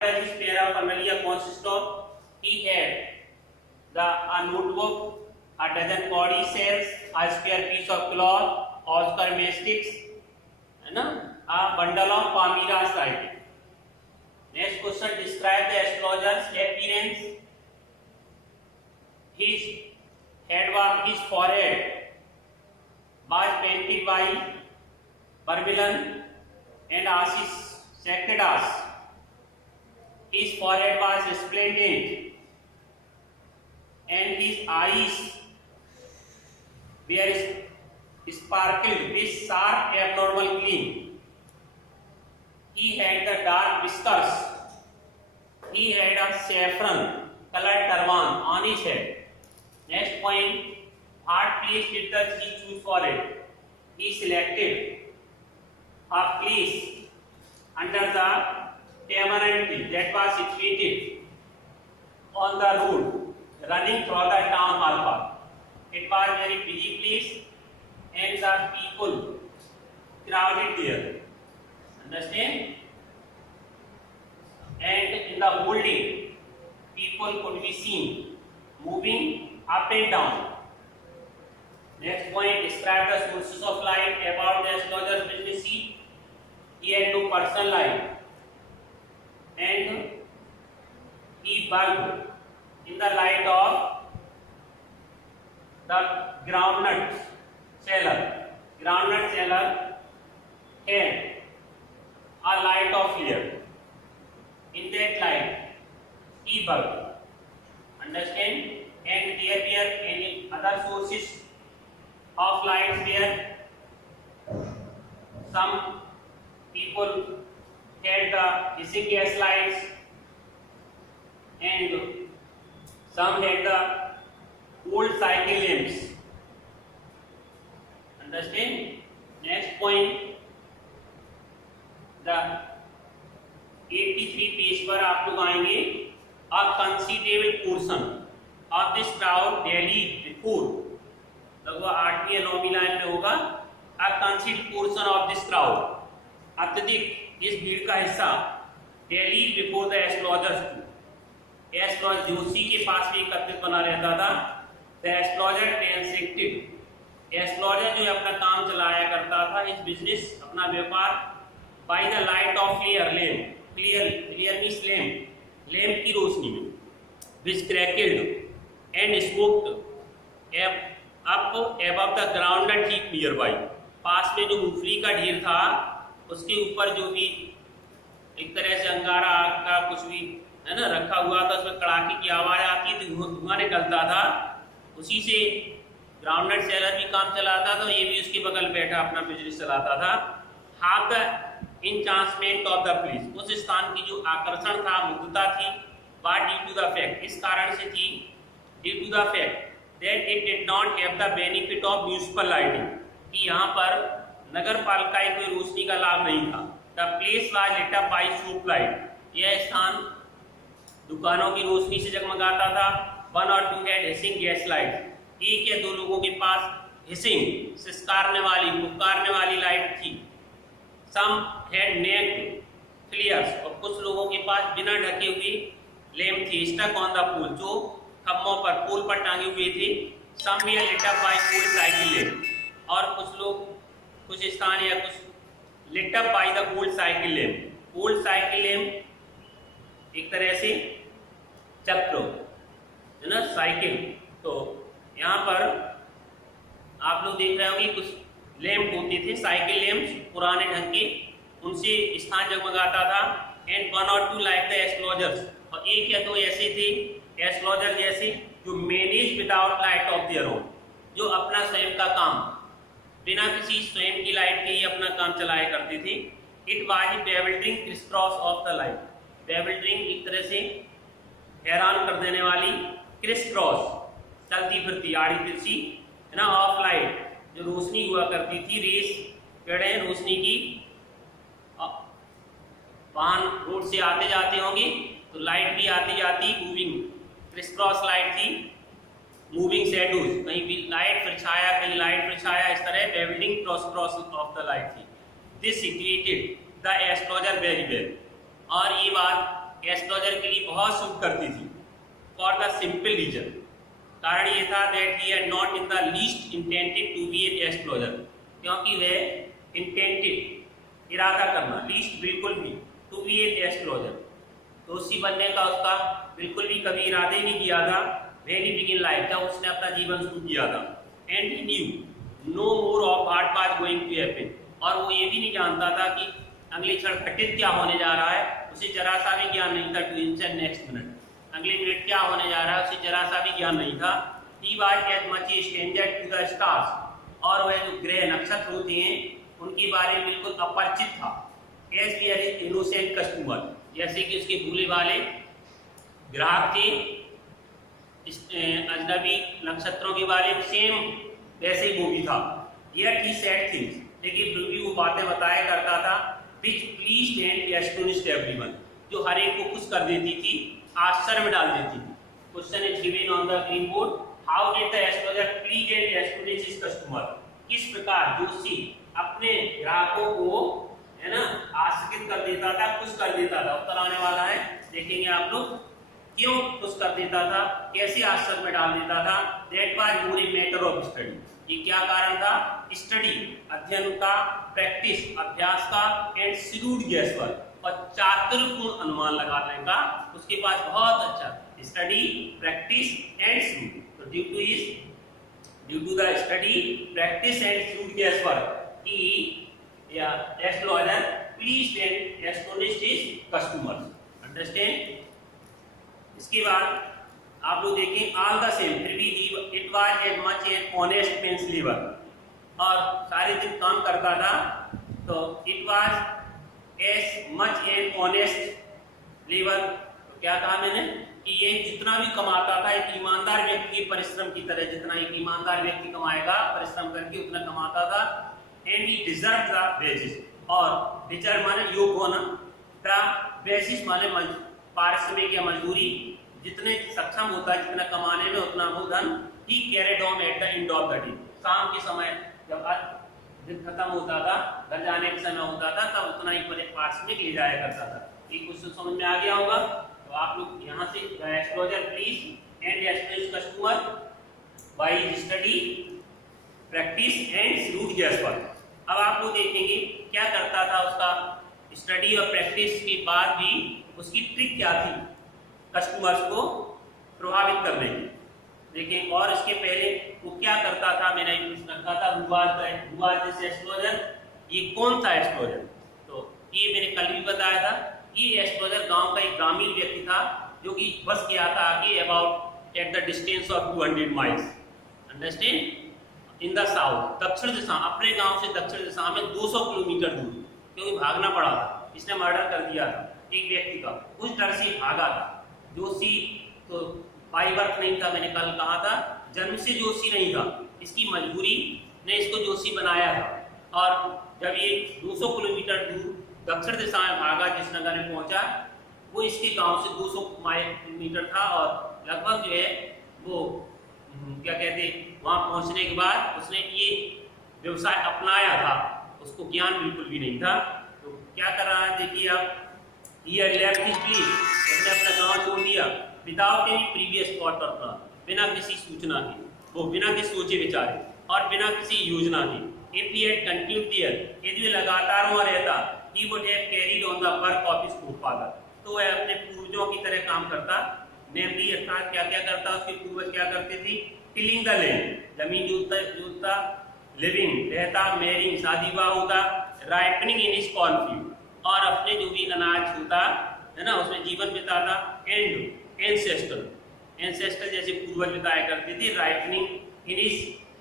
His paraphernalia consists of he had a notebook, a dozen body cells, a square piece of cloth, Oscar matchsticks, है ना, a bundle of Palmyra's writing. Next question: describe the astrologer's appearance. His forehead was painted by Vermilion and Assis Sacerdas. His forehead was resplendent, and his eyes were sparkled with sharp abnormal gleam. He had the dark whiskers. He had a saffron colored turban on his head. Next point: what place did he choose for it? He selected a place under the tamarind tree that was situated on the road running through the town hall park. It was a very busy place and the people crowded there. Understand? And in the whole day, people could be seen moving up and down. Next point: describe the sources of light about the astrologer's business seat. He had no personal light, and he worked in the light of the groundnut seller. Groundnut seller had a light of flare. In that light, he worked. Understand? And there were any other sources of light where some people had the hissing gas lights and some had the old cycle lamps. Understand? Next point, the 83 page पर आप लोग आएंगे. A considerable portion of this crowd daily before, लगभग 8वीं या 9वीं line में होगा. A considerable portion of this crowd, अत्यधिक इस भीड़ का हिस्सा daily before the astrologer, astrologer ज्योतिषी के पास भी एकत्रित बना रहता था. द एस्ट्रोलॉजर ट्रांसैक्टेड, एस्ट्रोलॉजर जो अपना काम चलाया करता था, इस बिजनेस अपना व्यापार by the light of clear lamp. Clear means lamp, lamp की रोशनी में. Which cracked and smoked up above the ground ठीक नियर बाई. पास में जो मूंगफली का ढेर था उसके ऊपर जो भी एक तरह से अंगारा आग का कुछ भी है ना रखा हुआ था, उसमें कड़ाके की आवाज आती थी, धुआं निकलता था. उसी से ग्राउंडनट सेलर भी काम चलाता था, ये भी उसके बगल बैठा अपना बिजनेस चलाता था. Half the enchantment of the place, उस स्थान की जो आकर्षण था, मुग्धता थी, was due to the fact, इस कारण से थी, due to the fact that it did not have the benefit of municipal lighting, कि यहाँ पर नगर पालिका कोई रोशनी का लाभ नहीं था. The place was lit up by shop light, यह स्थान दुकानों की रोशनी से जगमगाता था. वन और two had hissing gas light, एक या दो लोगों के पास हिसिंग सिसकारने वाली, फुफकारने वाली लाइट थी. सम हैड नेक्ड फ्लेयर्स, और कुछ लोगों के पास बिना ढके हुए लैम्प थी. स्टक ऑन द पोल, जो खम्भों पर पोल पर टांगे हुए थे. Some were lit up by old cycle lamp, और कुछ लोग कुछ स्थान या कुछ lit up by the old cycle lamp. Old cycle lamp एक तरह से चक्र है ना, साइकिल. तो यहाँ पर आप लोग देख रहे होंगे कुछ लैम्प होते थे, साइकिल लैम्प पुराने ढंग के, उनसे स्थान जगमगाता था. एंड वन और टू लाइक द एस्ट्रोलॉजर्स, और एक या दो ऐसे थे एस्ट्रोलॉजर जैसे जो manage without light of their own, जो अपना स्वयं का काम बिना किसी स्वयं की लाइट के ही अपना काम चलाया करते थे. It was bewildering criss cross of the light, bewildering एक तरह से हैरान कर देने वाली, क्रिस क्रॉस चलती फिरती आड़ी तिरछी है ना, ऑफ लाइट जो रोशनी हुआ करती थी. रेस पेड़े रोशनी की, वाहन रोड से आते जाते होंगे तो लाइट भी आती जाती, मूविंग क्रिस क्रॉस लाइट थी. मूविंग शैडोज, कहीं भी लाइट फिर छाया, कहीं लाइट फिर छाया, इस तरह बेविल्डिंग क्रॉस ऑफ द लाइट थी. This situated the astrologer very well, और ये बात एस्ट्रोलजर के लिए बहुत सूट करती थी, फॉर द सिंपल रीजन, कारण ये था that he had not in the least intended to be an astrologer, क्योंकि वह इंटेंटेड इरादा करना, लीस्ट बिल्कुल भी, टू बी एन एस्ट्रोलजर, दोषी बनने का उसका बिल्कुल भी कभी इरादा ही नहीं किया था। वेरी बिगिन लाइफ, जब उसने अपना जीवन शुरू किया था, and he knew no more of what was going to happen, और वो ये भी नहीं जानता था कि अगले क्षण घटित क्या होने जा रहा है, उसे जरा सा भी ज्ञान नहीं था। टू इंस्टेंट नेक्स्ट मिनट, अगले मिनट क्या होने जा रहा है उसे जरा सा भी ज्ञान नहीं था। He was as much a stranger to the stars, और वह जो ग्रह नक्षत्र होते हैं उनके बारे में बिल्कुल अपरिचित था। As here is innocent customer, जैसे कि उसके भूले वाले ग्राहक थे अजनबी नक्षत्रों के बारे में, सेम वैसे वो भी था। Yet he said things, लेकिन फिर भी वो बातें बताया करता था which pleased and astonished everyone, जो हर एक को खुश कर देती थी, आश्चर्य में डाल देती थी। Question is given on the green board. How did the astrologer please and astonish his customer? किस प्रकार जोशी अपने ग्राहकों को, है ना, आश्चर्यचकित कर देता था, खुश कर देता था। उत्तर आने वाला है, देखेंगे आप लोग क्यों खुश कर देता था, कैसे आश्चर्य में डाल देता था। That was more a matter of study, ये क्या कारण था, स्टडी अध्ययन का, प्रैक्टिस अभ्यास का, एंड श्रूड गेसवर्क और चातुर्यपूर्ण अनुमान लगाने का उसके पास बहुत अच्छा स्टडी, प्रैक्टिस एंड श्रूड। तो due to the study, practice and shrewd guesswork he astrologer pleased and astonished his customers. Understand. इसके बाद आप लोग देखें, ऑल द सेम, फिर भी it was as much an honest pence lever, और सारे दिन काम करता था, तो it was as much an honest lever. तो क्या कहा मैंने कि ये जितना भी कमाता था एक ईमानदार व्यक्ति के परिश्रम की तरह, जितना एक ईमानदार व्यक्ति कमाएगा परिश्रम करके उतना कमाता था। And he deserve the wages, और डिजर्व माने योग्य होना, द बेसिस माने पारिश्रमिक या मजदूरी, जितने सक्षम होता है जितना कमाने में उतना वो धन ही carried on at the end of the day. शाम के समय जब दिन खत्म होता था, घर जाने के समय होता था, तब उतना ही पारिश्रमिक ले जाया करता था। ये कुछ तो समझ में आ गया होगा। तो आप लोग यहाँ से astrologer please and astrologer customer by study, practice and shrewd guesswork. अब आप लोग देखेंगे क्या करता था, उसका स्टडी और प्रैक्टिस के बाद भी उसकी ट्रिक क्या थी कस्टमर्स को प्रभावित करने की। देखें, और इसके पहले वो क्या करता था, मैंने प्रश्न रखा था, हुआ एस्ट्रोलजर, ये कौन था एस्ट्रोलजर। तो ये मैंने कल भी बताया था, ये एस्ट्रोलजर गांव का एक ग्रामीण व्यक्ति था जो कि बस गया था आगे about at the distance of 200 miles. Understand. In the south, दक्षिण दिशा, अपने गांव से दक्षिण दिशा में 200 किलोमीटर दूर, क्योंकि भागना पड़ा था, इसने मर्डर कर दिया था एक व्यक्ति का, उस डर से भागा था। जोशी तो बाई बर्थ नहीं था, मैंने कल कहा था, जन्म से जोशी नहीं था, इसकी मजबूरी ने इसको जोशी बनाया था। और जब ये 200 किलोमीटर दूर दक्षिण दिशा में भागा, जिस नगर में पहुंचा, वो इसके गांव से 200 किलोमीटर था, और लगभग जो है वो क्या कहते, वहां पहुंचने के बाद उसने ये व्यवसाय अपनाया था, उसको ज्ञान बिल्कुल भी नहीं था। तो क्या कर रहा है, देखिए आप, He left his place, उसने अपना गांव छोड़ दिया, विदाउट एनी प्रीवियस थॉट और प्लान, बिना किसी सूचना के, वो बिना किसी सोचे विचारे और बिना किसी योजना के। If he had continued there, यदि वह लगातार वहाँ रहता, he would have carried on the work of his forefather, तो वह अपने पूर्वजों की तरह काम करता। नेमली अर्थात क्या क्या करता, उसके पूर्वज क्या करते थे, टिलिंग द लैंड, जमीन जोतता, लिविंग रहता, मैरिंग शादी विवाह होता, राइपनिंग इन हिज कॉर्नफील्ड, और अपने जो भी अनाज होता है ना उसमें जीवन बिताता। एंड एंसेस्टर जैसे पूर्वज बिताया करते थे, राइपनिंग इन हिज,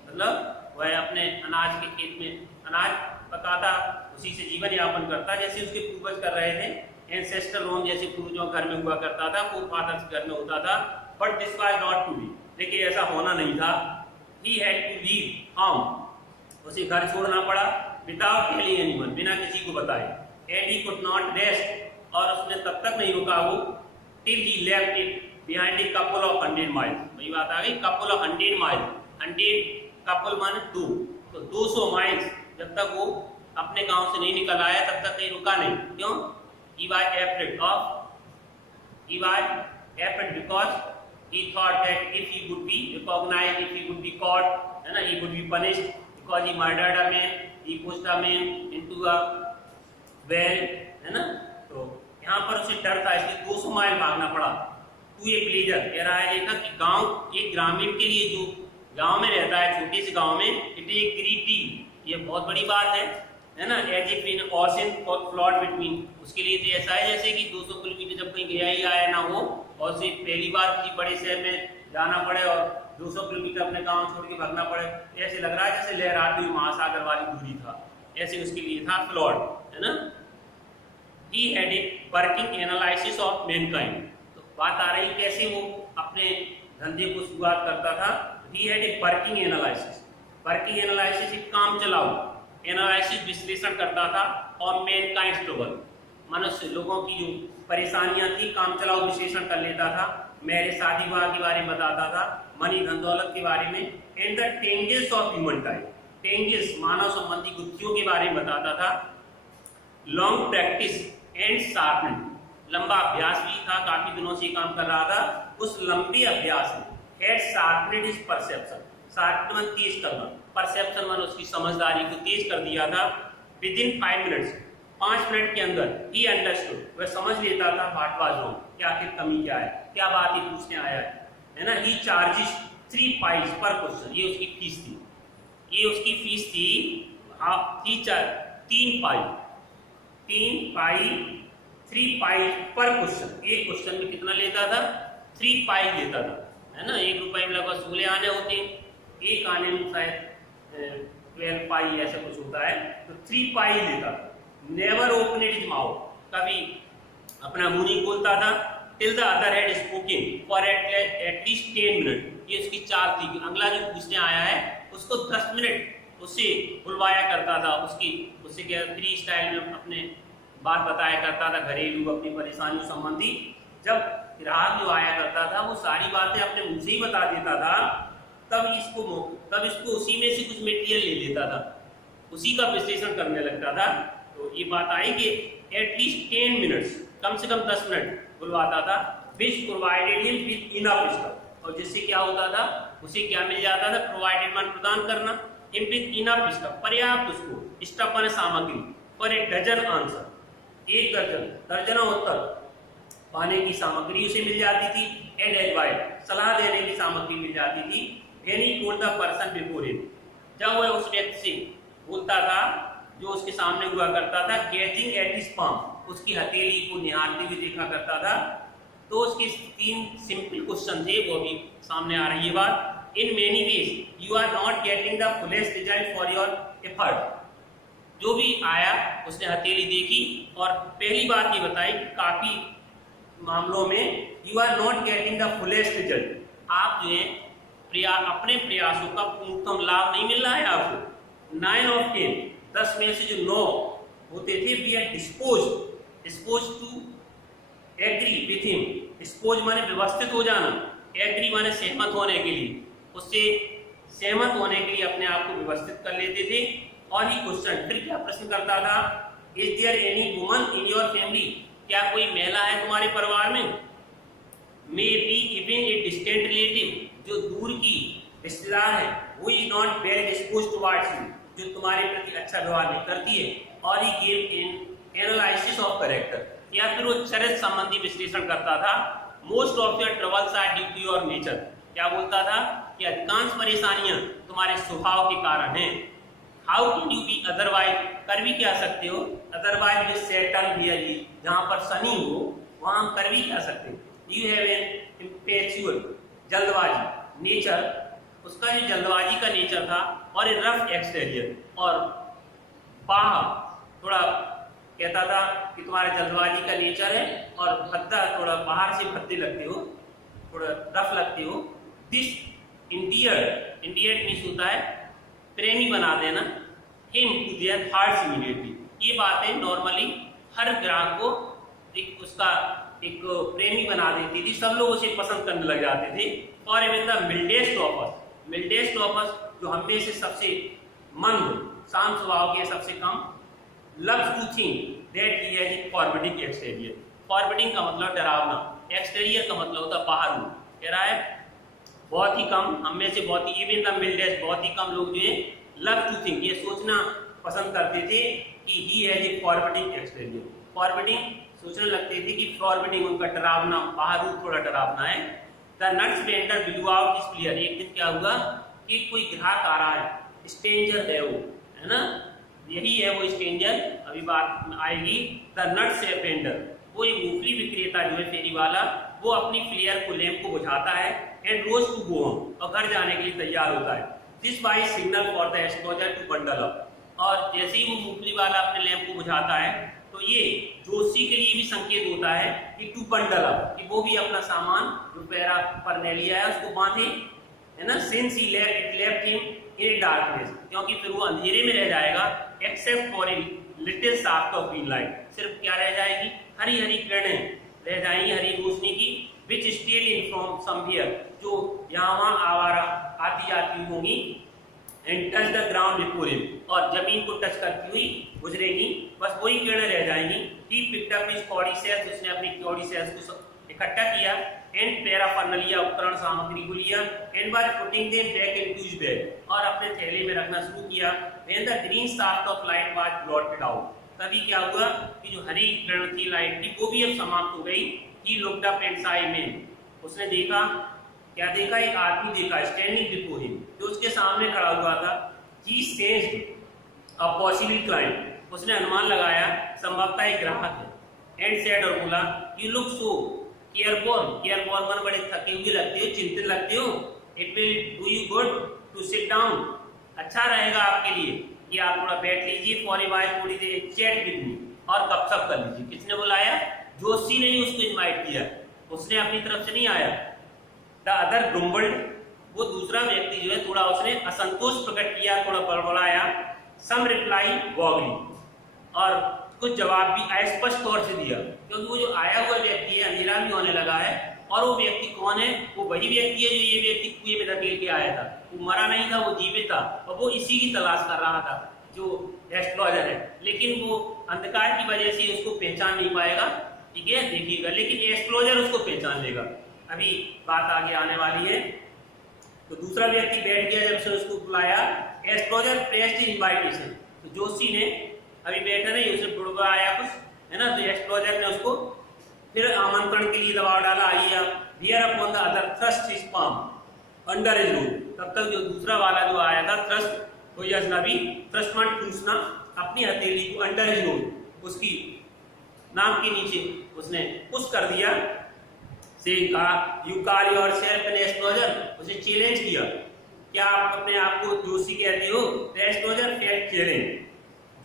मतलब वह अपने अनाज के खेत में अनाज पकाता, उसी से जीवन यापन करता जैसे उसके पूर्वज कर रहे थे। एंसेस्टर होम जैसे पूर्वजों घर में हुआ करता था, फोरफादर्स घर में होता था। But this was not to be, लेकिन ऐसा होना नहीं था। He had to leave home, उसे घर छोड़ना पड़ा, विदाउट टेलिंग एनीवन, बिना किसी को बताए। And he could not rest, और उसने तब तक नहीं रुका वो, till he left it behind a couple of 100 miles. वही बात आ गई, कपल ऑफ 100 माइल्स, 100 कपल माने 2, तो 200 माइल्स जब तक वो अपने गांव से नहीं निकल आया तब तक कहीं रुका नहीं। क्यों? He was afraid of He was afraid because he thought that if he would be recognized, if he would be caught, है ना, he would be punished because he murdered a man, he pushed a man into a well, है ना। तो यहाँ पर उसे डर था, इसलिए 200 माइल भागना पड़ा। टू ए प्लेजर, कह रहा है लेखक कि गांव एक ग्रामीण के लिए जो गांव में रहता है, छोटे से गांव में, it is a great deal, ये बहुत बड़ी बात है ना। As if in ocean float between, उसके लिए तो ऐसा है जैसे कि 200 किलोमीटर जब कहीं गया ही आया ना हो और उसे पहली बार किसी बड़े शहर में जाना पड़े और 200 किलोमीटर अपने गांव छोड़ के भागना पड़े, ऐसे लग रहा है जैसे लहराती हुई महासागर वाली दूरी था, ऐसे उसके लिए था फ्लॉट, है ना। He had a working analysis of mankind, तो बात आ रही कैसे वो अपने धंधे को शुरुआत करता था। He had a working analysis, working analysis एक काम चलाओ एनालिसिस विश्लेषण करता था और मैनकाइंड स्ट्रगल, मनुष्य लोगों की जो परेशानियां थी काम चलाओ विश्लेषण कर लेता था। मेरे शादी विवाह के बारे में बताता था, मनी धन दौलत के बारे में, and the tangles of human type, tangles मानव संबंधी गुत्थियों के बारे में बताता था। लॉन्ग प्रैक्टिस एंड शार्पनिंग, लंबा अभ्यास भी था, काफी दिनों से काम कर रहा था। उस लंबे अभ्यास में हैड शार्पनेड हिज परसेप्शन, शार्पन तेज करना, परसेप्शन मन उसकी समझदारी को तेज कर दिया था। विद इन 5 मिनट्स, 5 मिनट के अंदर ही अंडरस्टूड, वह समझ लेता था व्हाट वाज रॉन्ग, क्या आखिर कमी क्या है, क्या बात ही पूछने आया है ना। ही चार्जेस 3 पाइस पर क्वेश्चन, ये उसकी फीस थी, ये उसकी फीस थी। ही 3 पाई पर क्वेश्चन, एक क्वेश्चन में कितना लेता था, 3 पाई लेता था, है ना। 1 रुपए में लगभग 16 आने होते हैं, एक आने में शायद 12 पाई ऐसा कुछ होता है, तो 3 पाई लेता था। नेवर ओपन इट माउथ, कभी अपना मुंह नहीं खोलता था। Till the other had spoken for at least 10 minute, ये उसकी चाल थी। अगला जो पूछने आया है उसको 10 मिनट उससे बुलवाया करता था, उससे क्या फ्री स्टाइल में अपने बात बताया करता था, घरेलू अपनी परेशानियों संबंधी। जब ग्राहक जो आया करता था वो सारी बातें अपने मुंह से ही बता देता था, तब इसको उसी में से कुछ मटेरियल ले लेता था, उसी का विश्लेषण करने लगता था। तो ये बात आई कि एटलीस्ट 10 मिनट्स, कम से कम 10 मिनट बुलवाता था। Which provided him with enough stuff, और जिससे क्या होता था, उसे क्या मिल जाता था, प्रोवाइडेड मान प्रदान करना, हिम विद इनफ स्टफ, पर्याप्त उसको स्टफ माने सामग्री, फॉर ए डजन आंसर, एक दर्जनों उत्तर पाने की सामग्री उसे मिल जाती थी। एंड एडवाइस, सलाह देने की सामग्री मिल जाती थी। When he told the person before him, जब वह उस व्यक्ति से बोलता था जो उसके सामने हुआ करता था, गैजिंग एट हिज पाम, उसकी हथेली को निहारते हुए देखा करता था। तो उसके 3 सिंपल क्वेश्चन थे, वो भी सामने आ रही है बात। In many ways you are not getting the fullest result for your effort, जो भी आया उसने हथेली देखी और पहली बात ये बताई कि काफी मामलों में you are not getting the fullest result, आप जो है अपने प्रयासों का पूर्णतम लाभ नहीं मिल रहा है आपको। 9 of 10, 10 में से जो 9 होते थे, we are dispose to agree with him, dispose माने व्यवस्थित हो जाना, एग्री माने सहमत होने के लिए, उससे सहमत होने के लिए अपने आप को व्यवस्थित कर लेते थे। और ही क्वेश्चन, फिर क्या प्रश्न करता था, is there any woman in your family, क्या कोई महिला है तुम्हारे परिवार में। May be even a distant relative, जो दूर की रिश्तेदार है, who is not well disposed towards you, जो तुम्हारे प्रति अच्छा व्यवहार नहीं करती है। और he give in analysis of character, या फिर वो चरित्र संबंधी विश्लेषण करता था। Most of your troubles are due to your nature, क्या बोलता था कि अधिकांश परेशानियां तुम्हारे स्वभाव के कारण हैं। How can you be otherwise, कर भी क्या सकते हो, अदरवाइज विद सेटल रियली, जहां पर शनि हो वहां हम कर भी क्या सकते हो। यू हैव एन इम्पेचुअल, जल्दबाजी नेचर, उसका जो जल्दबाजी का नेचर था। और ए रफ एक्सटीरियर, और बाहर थोड़ा कहता था कि तुम्हारे जल्दबाजी का नेचर है और भद्दा, थोड़ा बाहर से भद्दे लगते हो, थोड़ा रफ लगते हो। दिस इंडियड मीन्स होता है प्रेमी बना देना, him to their hearts immediately, ये बातें नॉर्मली हर ग्राहक को उसका एक प्रेमी बना देती थी, सब लोग उसे पसंद करने लग जाते थे। और even the mildest of us, जो हमें से सबसे मंद शांत स्वभाव के, सबसे कम, loves to think that he has forbidding exterior, forbidding का मतलब डरावना, एक्सटीरियर का मतलब होता है बाहर। कह रहा है बहुत ही कम, हम में से बहुत ही, इवन द मिल्डेस्ट, बहुत ही कम लोग जो है लव टू थिंक, ये सोचना पसंद करते थे कि he has a forwarding exterior, forwarding सोचने लगते थे कि फॉरवर्डिंग उनका डरावना, बाहर थोड़ा डरावना है। The nuts vendor blew out his player, एक दिन क्या हुआ कि कोई ग्राहक आ रहा है, स्ट्रेंजर है वो, है ना, यही है वो स्ट्रेंजर, अभी बात आएगी। द नट्स वेंडर, वो एक मूंगफली विक्रेता जो है फेरी वाला, वो अपनी फ्लेयर को, लैंप को बुझाता है and rose to go home, और घर जाने के लिए तैयार होता है। This by signal for the astrologer to bundle up, और जैसे ही वो मूंगफली वाला अपने लैंप को बुझाता है तो ये जोशी के लिए भी संकेत होता है कि टू बंडल अप, कि वो भी अपना सामान जो पैरा पर ले लिया है उसको बांधे, है ना। Since he left him in darkness, क्योंकि फिर वो अंधेरे में रह जाएगा, except for a little shaft of green light, सिर्फ क्या रह जाएगी, हरी हरी किरणें रह जाएंगी, हरी रोशनी की, which still in from somewhere, जो यहाँ वहाँ आवारा आती जाती होंगी, and touch the ground before him, और जमीन को टच करती हुई गुजरेगी, बस वही किरणें रह जाएंगी। He picked up his caudy sails, उसने अपनी कॉडी सेल्स को इकट्ठा किया, एंड पैराफर्नालिया, उपकरण सामग्री को लिया, and by putting them back into his bag, और अपने थैले में रखना शुरू किया। When the green shaft of light was blotted out, तभी क्या हुआ कि जो हरी किरण थी लाइट की वो भी अब समाप्त हो गई। He looked up and sigh man, उसने देखा, क्या देखा, एक आदमी देखा, स्टैंडिंग बिफोर हिम, जो उसके सामने खड़ा हुआ था। ही सेंस्ड अ पॉसिबल क्लाइंट, उसने अनुमान लगाया संभवतः एक ग्राहक है, एंड सेड, और बोला, you look so careful, careful man बड़े थके हुए लगते हो, चिंतित लगते हो, it will do you good to sit down, अच्छा रहेगा आपके लिए कि आप थोड़ा बैठ लीजिए, फॉर ए व्हाइल, थोड़ी देर चैट विद मी, और गपशप कर लीजिए। किसने बुलाया, जोशी ने ही उसको इनवाइट किया, उसने अपनी तरफ से नहीं आया। द अदर ग्रुम्बल्ड, वो दूसरा व्यक्ति जो है थोड़ा उसने असंतोष प्रकट किया, थोड़ा बड़बड़ाया। सम रिप्लाई वॉगली, और कुछ जवाब भी अस्पष्ट तौर से दिया, क्योंकि वो जो आया हुआ व्यक्ति है, अंधेरा भी होने लगा है, और वो व्यक्ति कौन है, वो वही व्यक्ति है जो ये व्यक्ति कुएं में धकेल के आया था, वो मरा नहीं था, वो जीवित था, और वो इसी की तलाश कर रहा था जो एस्ट्रोलजर है, लेकिन वो अंधकार की वजह से उसको पहचान नहीं पाएगा, ठीक है, देखिएगा, लेकिन एस्ट्रोलजर उसको पहचान लेगा, अभी बात आगे आने वाली है। तो दूसरा व्यक्ति बैठ गया, जब से उसको बुलाया, एस्ट्रोलजर प्रेस्ड इनवाइटेशन, तो जोशी ने अभी बैठा नहीं, उसे बुड़वाया कुछ, है ना, तो एस्ट्रोलजर ने उसको फिर आमंत्रण के लिए दबाव डाला, आइए आप। Here upon the other thrust his palm under his room, तब तक जो दूसरा वाला जो आया था, थ्रस्ट कोई अजनबी, थ्रस्ट मान ठूसना, अपनी हथेली को अंडर हिज रूम, उसकी नाक के नीचे उसने पुश कर दिया, से कहा, यू कॉल योरसेल्फ एन एस्ट्रोलजर, उसे चैलेंज किया, क्या आप अपने आप को जोशी कहते हो। द एस्ट्रोलजर फेल्ट चैलेंज,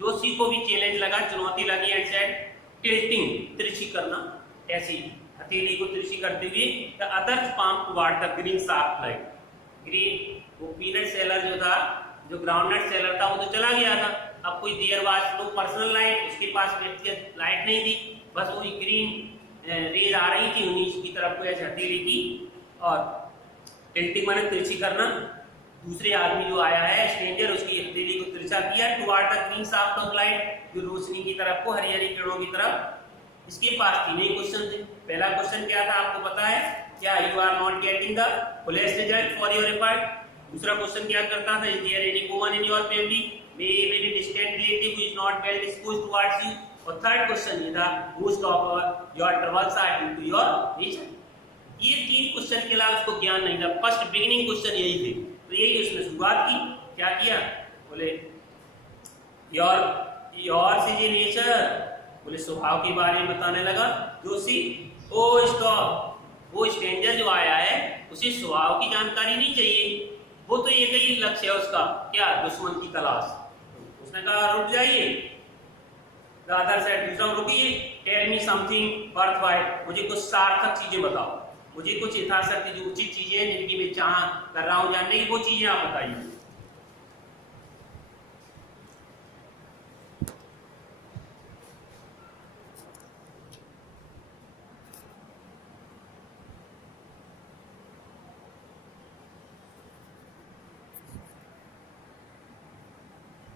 जोशी को भी चैलेंज लगा, चुनौती लगी, एंड सेड, टिल्टिंग, तिरछी करना, ऐसी हथेली को तिरछी करते हुए, the other palm toward the green shaft light, green, वो पीनट सेलर जो था, जो ग्राउंडनट सेलर था, वो तो चला गया था, अब कोई देर बाद नो पर्सनल लाइट, उसके पास व्यक्तिगत लाइट नहीं थी, बस वही ग्रीन रेज आ रही थी उन्हीं की तरफ को, ऐसे हथेली की, और टिल्टिंग माने तिरछी करना। दूसरे आदमी जो आया है स्ट्रेंजर, उसकी हथेली को तिरछा किया, toward the green shaft of light, जो रोशनी की तरफ को, हरी हरी किरणों की तरफ। इसके पास तीन ही क्वेश्चन थे। पहला क्वेश्चन क्या था, आपको पता है, क्या you are not getting the fullest result for your effort. दूसरा क्वेश्चन क्या करता था, is there any woman in your family, may very distant relative who is not well disposed towards you. और थर्ड क्वेश्चन ये था, most of your troubles are due to your nature. ये तीन question के अलावा उसको ज्ञान नहीं था, फर्स्ट बिगिनिंग क्वेश्चन यही थे, तो यही उसने शुरुआत की। क्या किया, बोले योर से ये नेचर, बोले स्वभाव के बारे में बताने लगा जोशी। ओ स्टॉप, वो स्ट्रेंजर जो आया है उसे स्वभाव की जानकारी नहीं चाहिए, वो तो एक ही लक्ष्य है उसका, क्या, दुश्मन की तलाश। उसने कहा रुक जाइए, द अदर साइड, दूसरा रुकिए, टेल मी समथिंग वर्थवाइल, मुझे कुछ सार्थक चीजें बताओ, मुझे कुछ यथाशक्ति जो उचित चीजें हैं जिनकी मैं चाह कर रहा हूं जानने की, वो चीजें आप बताइए।